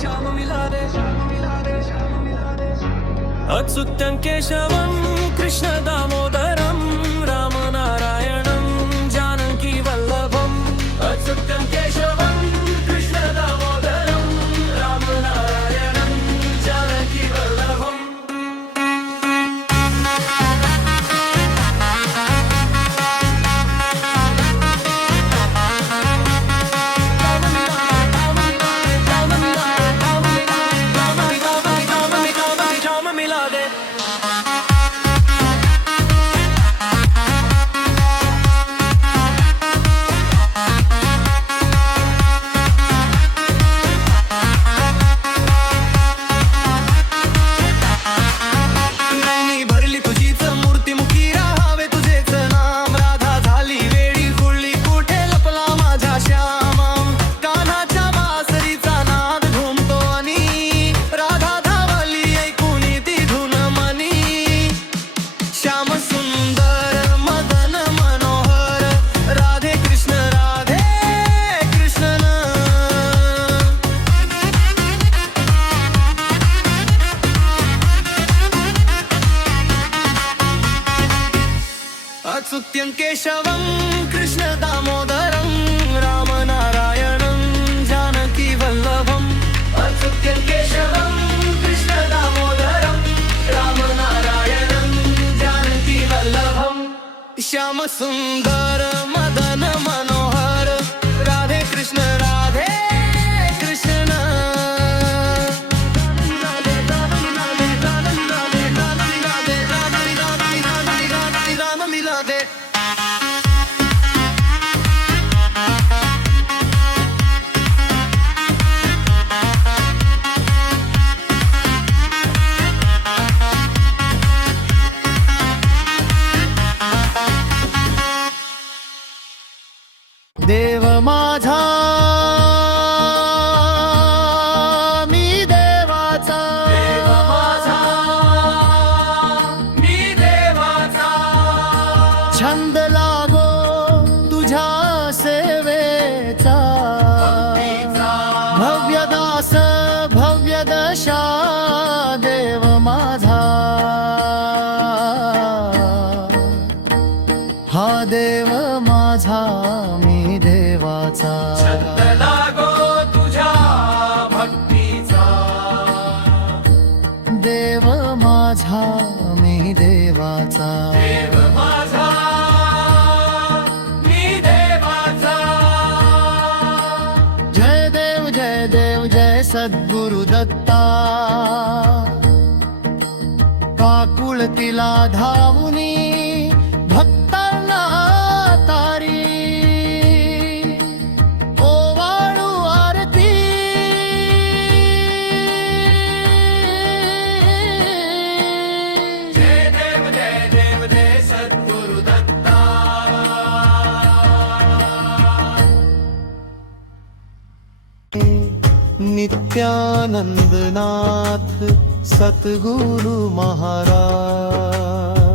शाम मिला दे अच्युत्यं केशवं कृष्णदा केशवं कृष्णदामोदरं कृष्ण जानकीवल्लभम् राम केशवं कृष्णदामोदरं वल्लभम जानकीवल्लभम् श्यामसुन्दर 他 करीला धावुनी भक्तांना तारी। ओवाळू आरती। जय देव जय देव जय सद्गुरु दत्ता। नित्यानंदनाथ। ਸਤਿਗੁਰੂ ਮਹਾਰਾਜ।